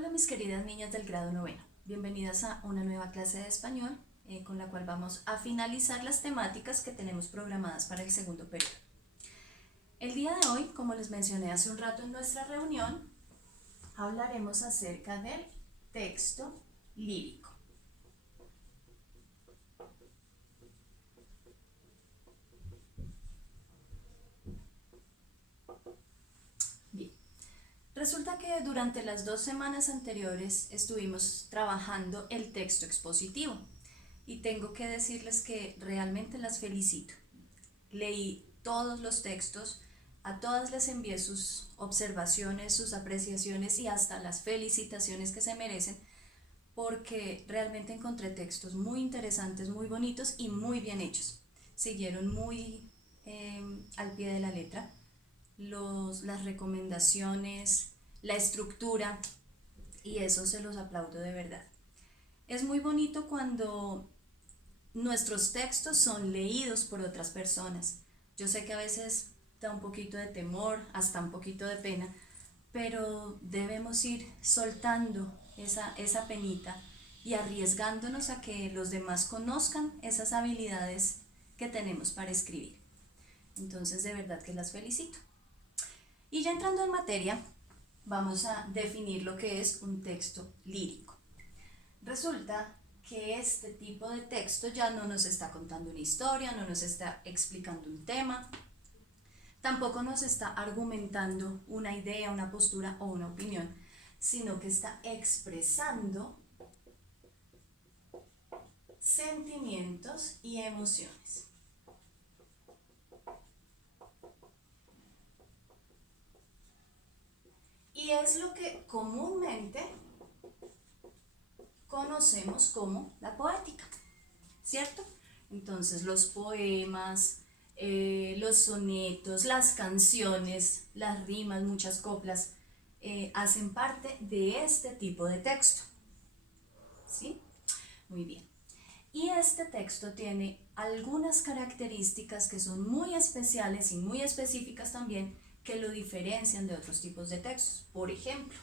Hola mis queridas niñas del grado noveno, bienvenidas a una nueva clase de español con la cual vamos a finalizar las temáticas que tenemos programadas para el segundo periodo. El día de hoy, como les mencioné hace un rato en nuestra reunión, hablaremos acerca del texto lírico. Bien, resulta que durante las 2 semanas anteriores estuvimos trabajando el texto expositivo y tengo que decirles que realmente las felicito. Leí todos los textos, a todas les envié sus observaciones, sus apreciaciones y hasta las felicitaciones que se merecen, porque realmente encontré textos muy interesantes, muy bonitos y muy bien hechos. Siguieron muy al pie de la letra las recomendaciones, la estructura, y eso se los aplaudo de verdad. Es muy bonito cuando nuestros textos son leídos por otras personas. Yo sé que a veces da un poquito de temor, hasta un poquito de pena, pero debemos ir soltando esa penita y arriesgándonos a que los demás conozcan esas habilidades que tenemos para escribir. Entonces, de verdad que las felicito. Y ya entrando en materia, vamos a definir lo que es un texto lírico. Resulta que este tipo de texto ya no nos está contando una historia, no nos está explicando un tema, tampoco nos está argumentando una idea, una postura o una opinión, sino que está expresando sentimientos y emociones. Y es lo que comúnmente conocemos como la poética, ¿cierto? Entonces los poemas, los sonetos, las canciones, las rimas, muchas coplas, hacen parte de este tipo de texto, ¿sí? Muy bien. Y este texto tiene algunas características que son muy especiales y muy específicas también, que lo diferencian de otros tipos de textos. Por ejemplo,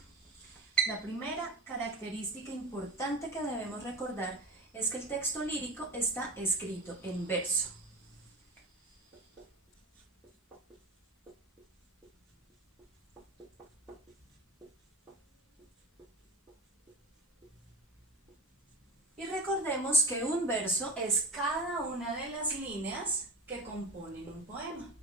la primera característica importante que debemos recordar es que el texto lírico está escrito en verso. Y recordemos que un verso es cada una de las líneas que componen un poema.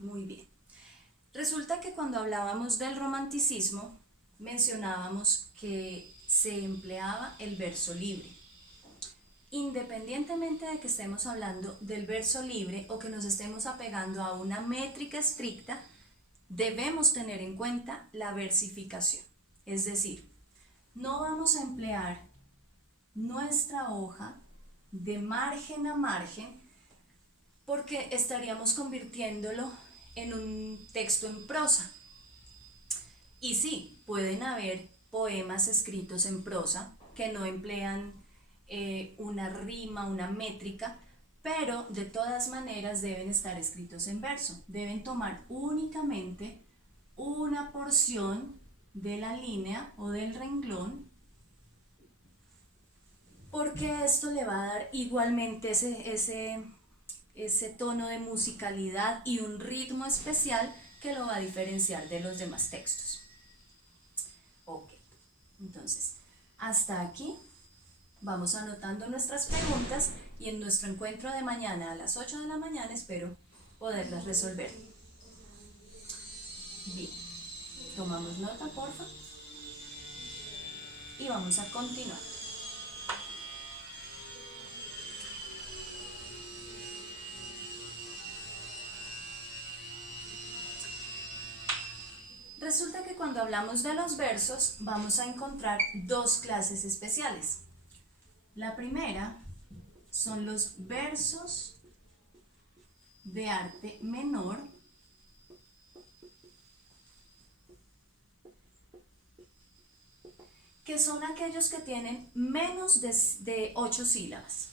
Muy bien. Resulta que cuando hablábamos del romanticismo, mencionábamos que se empleaba el verso libre. Independientemente de que estemos hablando del verso libre o que nos estemos apegando a una métrica estricta, debemos tener en cuenta la versificación. Es decir, no vamos a emplear nuestra hoja de margen a margen, porque estaríamos convirtiéndolo en un texto en prosa. Y sí, pueden haber poemas escritos en prosa que no emplean una rima, una métrica, pero de todas maneras deben estar escritos en verso. Deben tomar únicamente una porción de la línea o del renglón, porque esto le va a dar igualmente ese tono de musicalidad y un ritmo especial que lo va a diferenciar de los demás textos. Ok, entonces, hasta aquí vamos anotando nuestras preguntas y en nuestro encuentro de mañana a las 8 de la mañana espero poderlas resolver. Bien, tomamos nota, porfa, y vamos a continuar. Resulta que cuando hablamos de los versos vamos a encontrar dos clases especiales. La primera son los versos de arte menor, que son aquellos que tienen menos de 8 sílabas.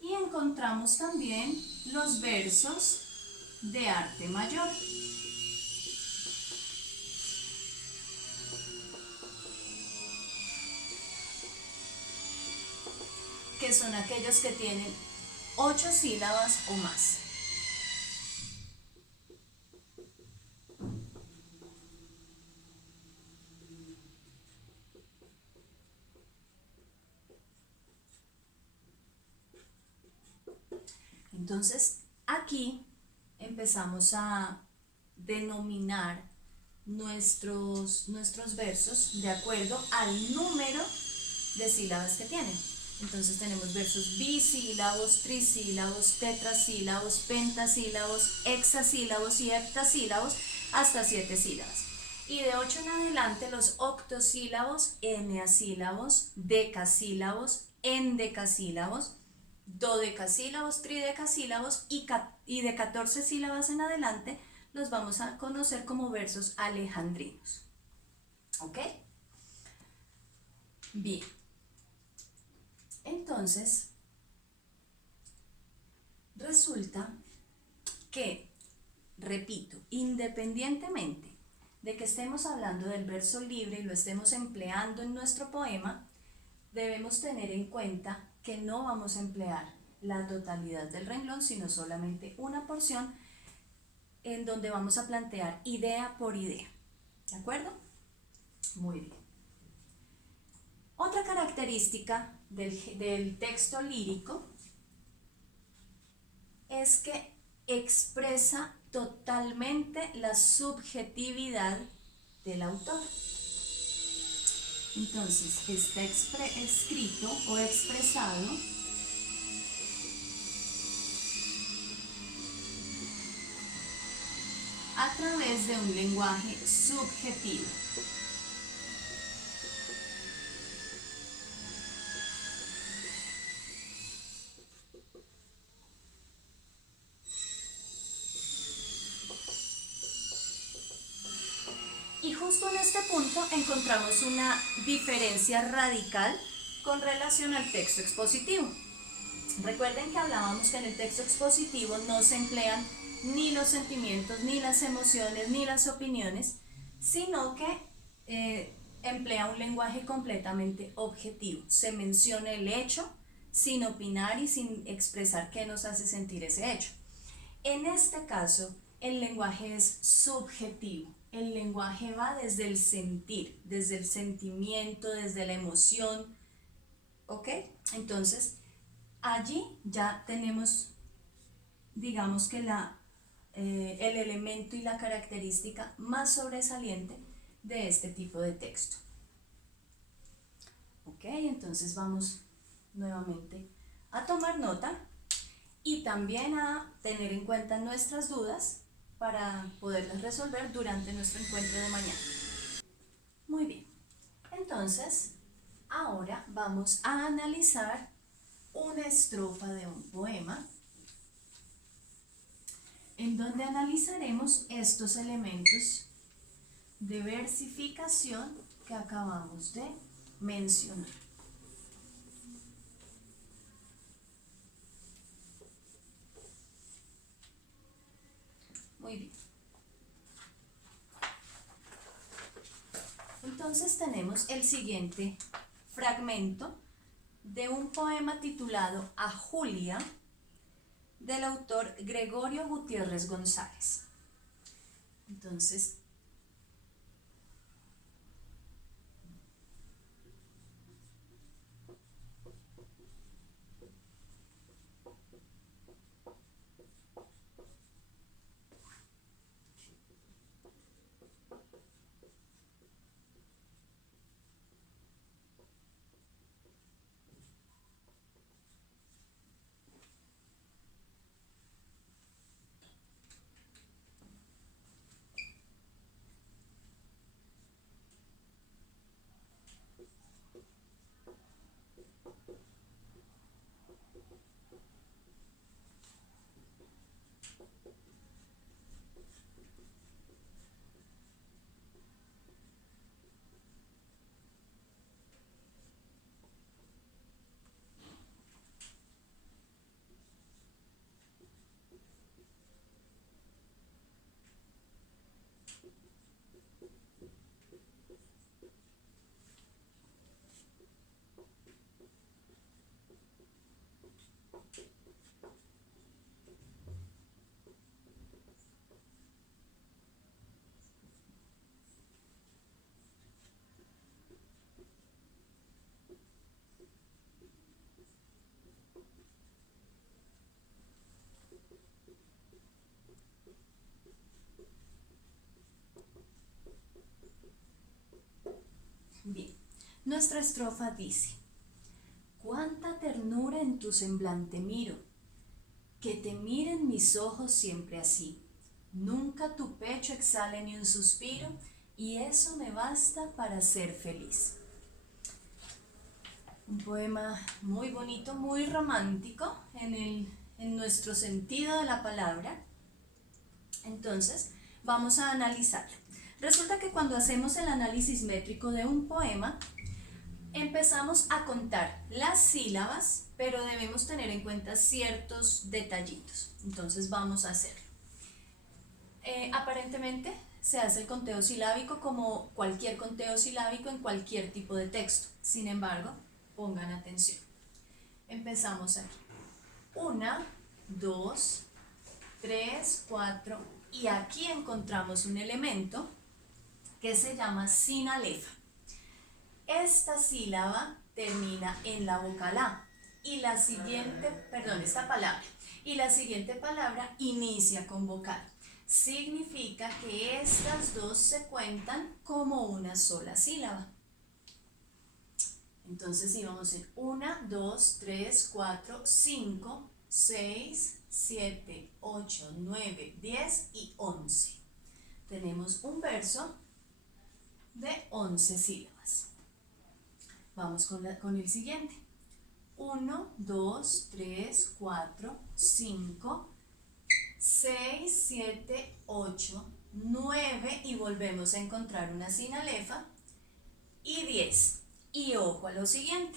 Y encontramos también los versos de arte mayor. Que son aquellos que tienen 8 sílabas o más. Entonces, aquí empezamos a denominar nuestros versos de acuerdo al número de sílabas que tienen. Entonces tenemos versos bisílabos, trisílabos, tetrasílabos, pentasílabos, hexasílabos y heptasílabos hasta 7 sílabas. Y de 8 en adelante los octosílabos, eneasílabos, decasílabos, endecasílabos, dodecasílabos, tridecasílabos y de 14 sílabas en adelante los vamos a conocer como versos alejandrinos. ¿Ok? Bien. Entonces, resulta que, repito, independientemente de que estemos hablando del verso libre y lo estemos empleando en nuestro poema, debemos tener en cuenta que no vamos a emplear la totalidad del renglón, sino solamente una porción en donde vamos a plantear idea por idea. ¿De acuerdo? Muy bien. Otra característica del texto lírico es que expresa totalmente la subjetividad del autor. Entonces, está escrito o expresado a través de un lenguaje subjetivo. Y justo en este punto encontramos una diferencia radical con relación al texto expositivo. Recuerden que hablábamos que en el texto expositivo no se emplean ni los sentimientos, ni las emociones, ni las opiniones, sino que emplea un lenguaje completamente objetivo. Se menciona el hecho sin opinar y sin expresar qué nos hace sentir ese hecho. En este caso, el lenguaje es subjetivo. El lenguaje va desde el sentir, desde el sentimiento, desde la emoción. ¿Ok? Entonces, allí ya tenemos, digamos que el elemento y la característica más sobresaliente de este tipo de texto. Ok, entonces vamos nuevamente a tomar nota y también a tener en cuenta nuestras dudas para poderlas resolver durante nuestro encuentro de mañana. Muy bien, entonces ahora vamos a analizar una estrofa de un poema en donde analizaremos estos elementos de versificación que acabamos de mencionar. Muy bien. Entonces tenemos el siguiente fragmento de un poema titulado A Julia, del autor Gregorio Gutiérrez González. Entonces, Bien, nuestra estrofa dice: cuánta ternura en tu semblante miro, que te miren mis ojos siempre así. Nunca tu pecho exhale ni un suspiro, y eso me basta para ser feliz. Un poema muy bonito, muy romántico en nuestro sentido de la palabra. Entonces, vamos a analizarlo. Resulta que cuando hacemos el análisis métrico de un poema, empezamos a contar las sílabas, pero debemos tener en cuenta ciertos detallitos. Entonces vamos a hacerlo. Aparentemente se hace el conteo silábico como cualquier conteo silábico en cualquier tipo de texto. Sin embargo, pongan atención. Empezamos aquí. 1, 2, 3, 4, y aquí encontramos un elemento que se llama sinalefa. Esta sílaba termina en la vocal A y la siguiente, perdón, esta palabra, y la siguiente palabra inicia con vocal. Significa que estas dos se cuentan como una sola sílaba. Entonces íbamos en 1, 2, 3, 4, 5, 6, 7, 8, 9, 10 y 11. Tenemos un verso de 11 sílabas. Vamos con el siguiente. 1, 2, 3, 4, 5, 6, 7, 8, 9 y volvemos a encontrar una sinalefa y 10. Y ojo a lo siguiente.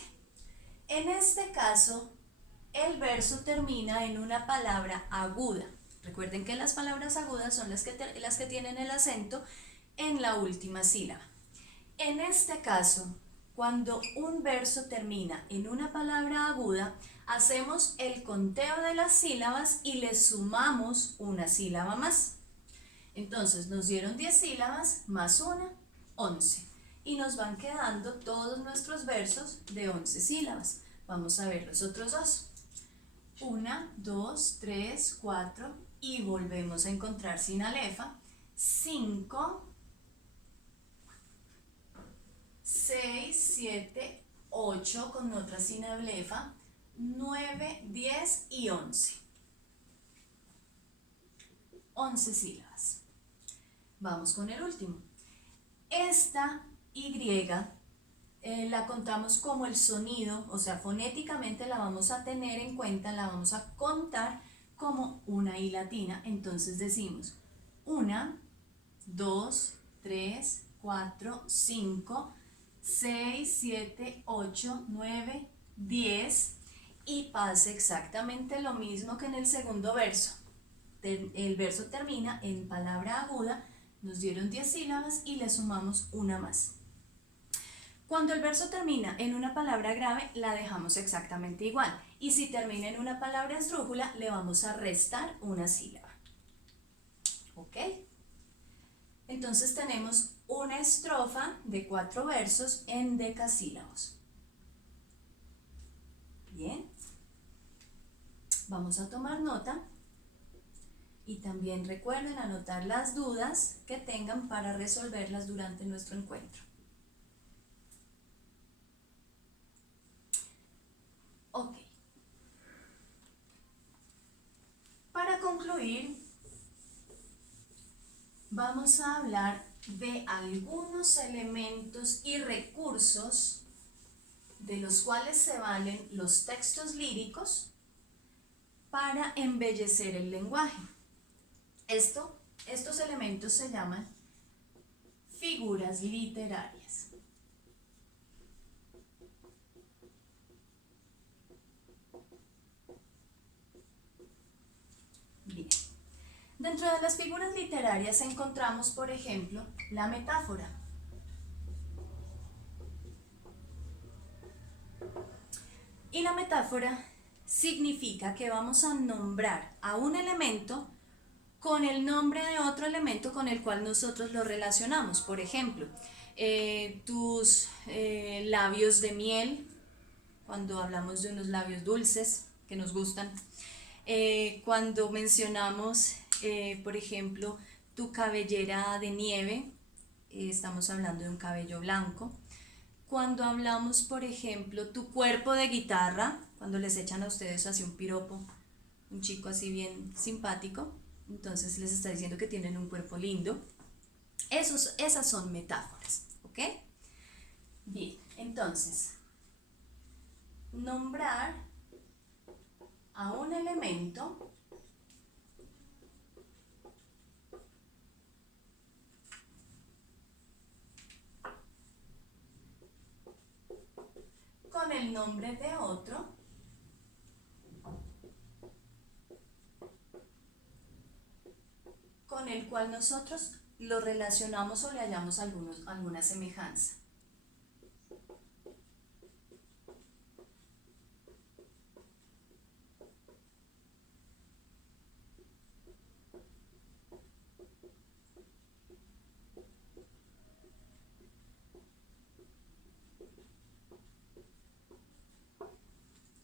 En este caso, el verso termina en una palabra aguda. Recuerden que las palabras agudas son las que tienen el acento en la última sílaba. En este caso, cuando un verso termina en una palabra aguda, hacemos el conteo de las sílabas y le sumamos una sílaba más. Entonces nos dieron 10 sílabas más una, 11. Y nos van quedando todos nuestros versos de 11 sílabas. Vamos a ver los otros dos. 1, 2, 3, 4 y volvemos a encontrar sinalefa. 5, 6, 7, 8 con otra sinalefa, 9, 10 y 11. 11 sílabas. Vamos con el último. Esta Y la contamos como el sonido, o sea, fonéticamente la vamos a tener en cuenta, la vamos a contar como una I latina. Entonces decimos 1, 2, 3, 4, 5, 6, 7, 8, 9, 10 y pasa exactamente lo mismo que en el segundo verso. El verso termina en palabra aguda, nos dieron 10 sílabas y le sumamos una más. Cuando el verso termina en una palabra grave, la dejamos exactamente igual. Y si termina en una palabra esdrújula, le vamos a restar una sílaba. ¿Ok? Entonces tenemos una estrofa de 4 versos en decasílabos. Bien. Vamos a tomar nota. Y también recuerden anotar las dudas que tengan para resolverlas durante nuestro encuentro. Ok. Para concluir, vamos a hablar de algunos elementos y recursos de los cuales se valen los textos líricos para embellecer el lenguaje. Estos elementos se llaman figuras literarias. Bien. Dentro de las figuras literarias encontramos, por ejemplo, la metáfora. Y la metáfora significa que vamos a nombrar a un elemento con el nombre de otro elemento con el cual nosotros lo relacionamos. Por ejemplo, tus labios de miel, cuando hablamos de unos labios dulces que nos gustan. Cuando mencionamos, por ejemplo, tu cabellera de nieve, estamos hablando de un cabello blanco. Cuando hablamos, por ejemplo, tu cuerpo de guitarra, cuando les echan a ustedes así un piropo, un chico así bien simpático, entonces les está diciendo que tienen un cuerpo lindo. Esas son metáforas, ¿ok? Bien, entonces, nombrar a un elemento con el nombre de otro con el cual nosotros lo relacionamos o le hallamos alguna semejanza.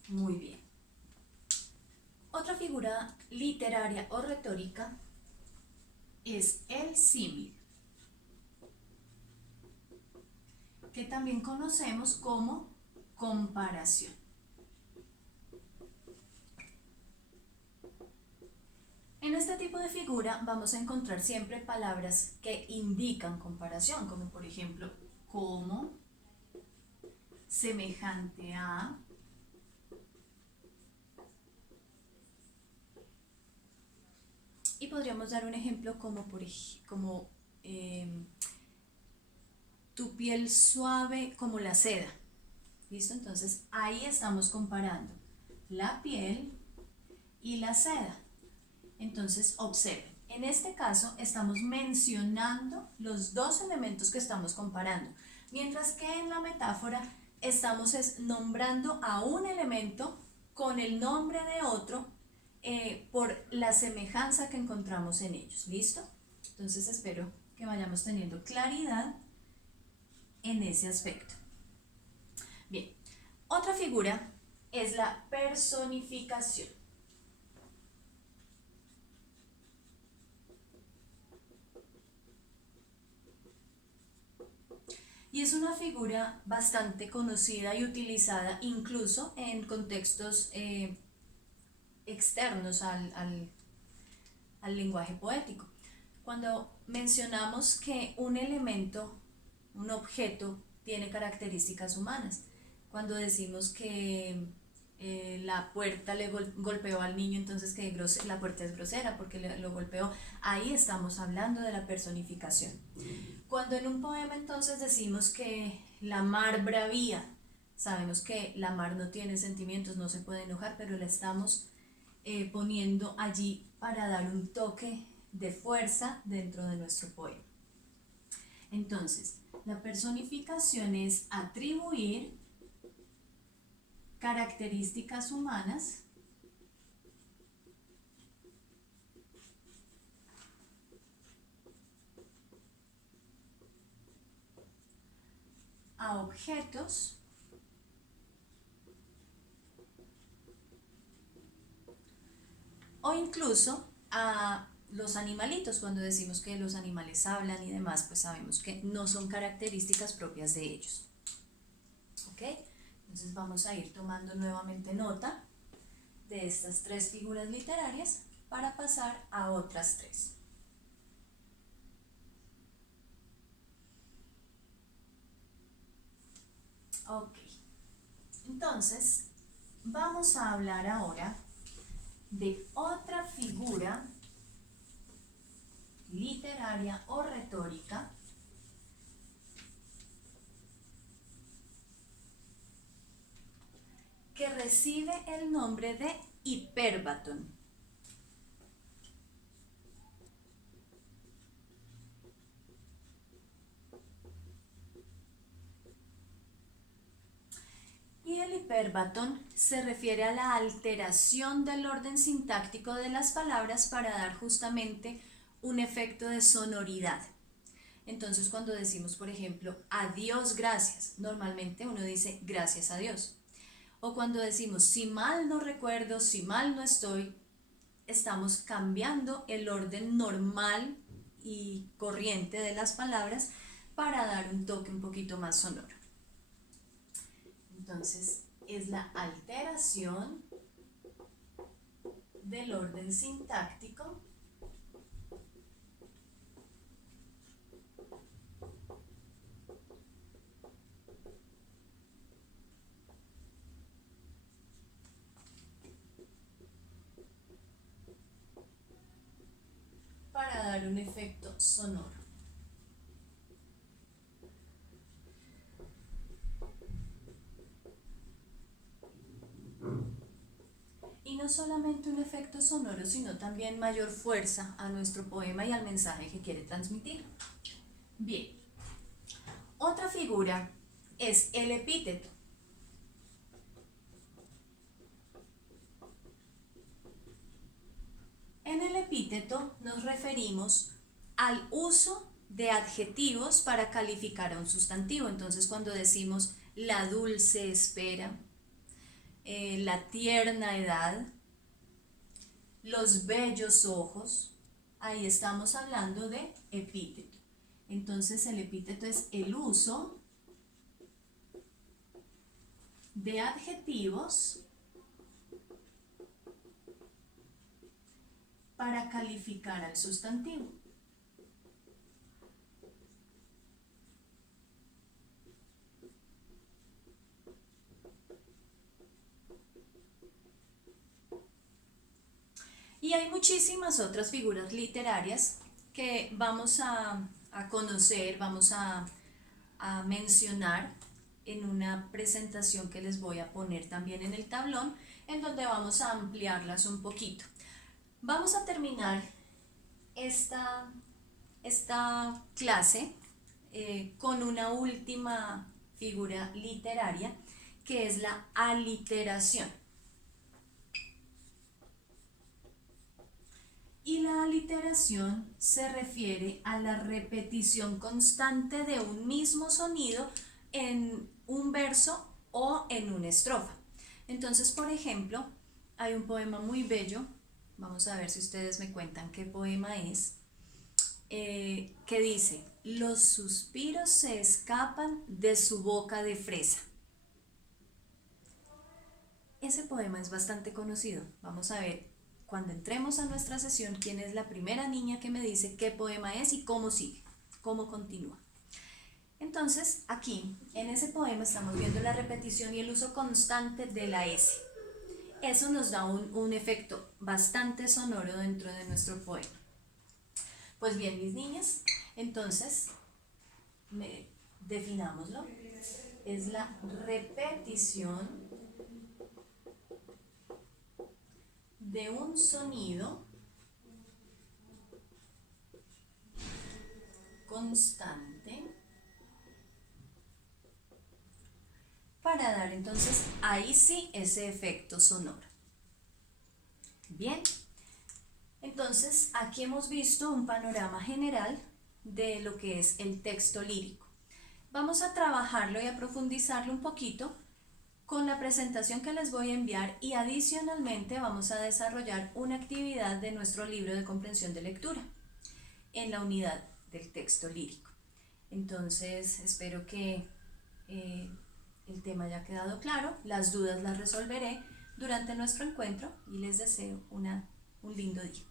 Muy bien. Otra figura literaria o retórica es el símil, que también conocemos como comparación. En este tipo de figura vamos a encontrar siempre palabras que indican comparación, como por ejemplo, como, semejante a, y podríamos dar un ejemplo como tu piel suave como la seda. ¿Listo? Entonces ahí estamos comparando la piel y la seda. Entonces observen, en este caso estamos mencionando los dos elementos que estamos comparando, mientras que en la metáfora estamos nombrando a un elemento con el nombre de otro por la semejanza que encontramos en ellos. ¿Listo? Entonces espero que vayamos teniendo claridad en ese aspecto. Bien, otra figura es la personificación. Y es una figura bastante conocida y utilizada incluso en contextos externos al lenguaje poético. Cuando mencionamos que un elemento, un objeto, tiene características humanas, cuando decimos que la puerta le golpeó al niño, entonces que la puerta es grosera porque lo golpeó, ahí estamos hablando de la personificación. Cuando en un poema entonces decimos que la mar bravía, sabemos que la mar no tiene sentimientos, no se puede enojar, pero la estamos poniendo allí para dar un toque de fuerza dentro de nuestro poema. Entonces, la personificación es atribuir características humanas a objetos o incluso a los animalitos. Cuando decimos que los animales hablan y demás, pues sabemos que no son características propias de ellos. ¿Ok? Entonces vamos a ir tomando nuevamente nota de estas tres figuras literarias para pasar a otras tres. Ok, entonces vamos a hablar ahora de otra figura literaria o retórica que recibe el nombre de hipérbaton. Y el hipérbaton se refiere a la alteración del orden sintáctico de las palabras para dar justamente un efecto de sonoridad. Entonces, cuando decimos, por ejemplo, adiós, gracias, normalmente uno dice gracias a Dios. O cuando decimos, si mal no recuerdo, si mal no estoy, estamos cambiando el orden normal y corriente de las palabras para dar un toque un poquito más sonoro. Entonces, es la alteración del orden sintáctico para dar un efecto sonoro. Y no solamente un efecto sonoro, sino también mayor fuerza a nuestro poema y al mensaje que quiere transmitir. Bien, otra figura es el epíteto. En el epíteto nos referimos al uso de adjetivos para calificar a un sustantivo. Entonces, cuando decimos la dulce espera, la tierna edad, los bellos ojos, ahí estamos hablando de epíteto. Entonces, el epíteto es el uso de adjetivos para calificar al sustantivo. Y hay muchísimas otras figuras literarias que vamos a conocer, vamos a mencionar en una presentación que les voy a poner también en el tablón, en donde vamos a ampliarlas un poquito. Vamos a terminar esta clase con una última figura literaria, que es la aliteración. Y la aliteración se refiere a la repetición constante de un mismo sonido en un verso o en una estrofa. Entonces, por ejemplo, hay un poema muy bello, vamos a ver si ustedes me cuentan qué poema es, que dice: los suspiros se escapan de su boca de fresa. Ese poema es bastante conocido. Vamos a ver, cuando entremos a nuestra sesión, quién es la primera niña que me dice qué poema es y cómo sigue, cómo continúa. Entonces, aquí, en ese poema, estamos viendo la repetición y el uso constante de la S. Eso nos da un efecto bastante sonoro dentro de nuestro poema. Pues bien, mis niñas, entonces, definámoslo. Es la repetición de un sonido constante para dar entonces ahí sí ese efecto sonoro. Bien, entonces aquí hemos visto un panorama general de lo que es el texto lírico. Vamos a trabajarlo y a profundizarlo un poquito con la presentación que les voy a enviar, y adicionalmente vamos a desarrollar una actividad de nuestro libro de comprensión de lectura en la unidad del texto lírico. Entonces, espero que el tema haya quedado claro. Las dudas las resolveré durante nuestro encuentro y les deseo un lindo día.